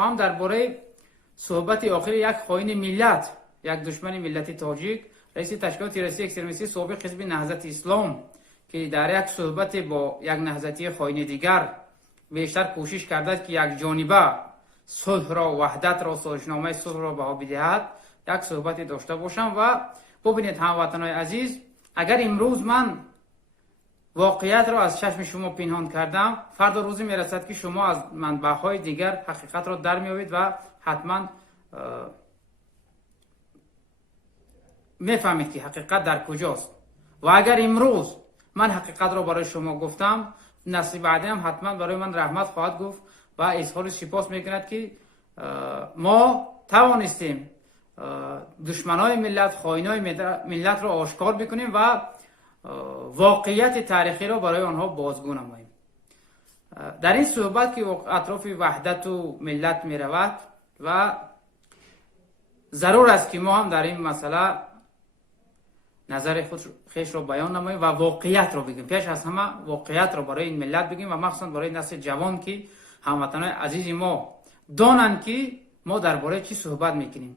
میخواهم درباره صحبت آخر یک خائن ملت، یک دشمن ملت تاجیک، رئیس تشکیلات سیاسی اکستریمیستی سابق حزب نهضت اسلام که در یک صحبت با یک نهضتی خائن دیگر بیشتر کوشش کرده که یک جانبه صلح را، وحدت را، سازشنامه صلح را به آب بدهد، یک صحبت داشته باشم. و ببینید هموطنان عزیز، اگر امروز من واقعیت را از چشم شما پنهان کردم، فردا روزی میرسد که شما از منبع‌های دیگر حقیقت را در میابید و حتما میفهمید که حقیقت در کجاست. و اگر امروز من حقیقت را برای شما گفتم، نسل بعدی هم حتما برای من رحمت خواهد گفت و اظهار سپاس میکند که ما توانستیم دشمنای ملت، خائنای ملت را آشکار بکنیم و واقعیت تاریخی را برای آنها بازگو نماییم. در این صحبت که اطراف وحدت و ملت می رود و ضرور است که ما هم در این مسئله نظر خودش را بیان نماییم و واقعیت را بگیم. پیش از همه واقعیت را برای این ملت بگیم و مخصوصا برای نسل جوان که هموطنان عزیز ما دانند که ما درباره چی صحبت میکنیم.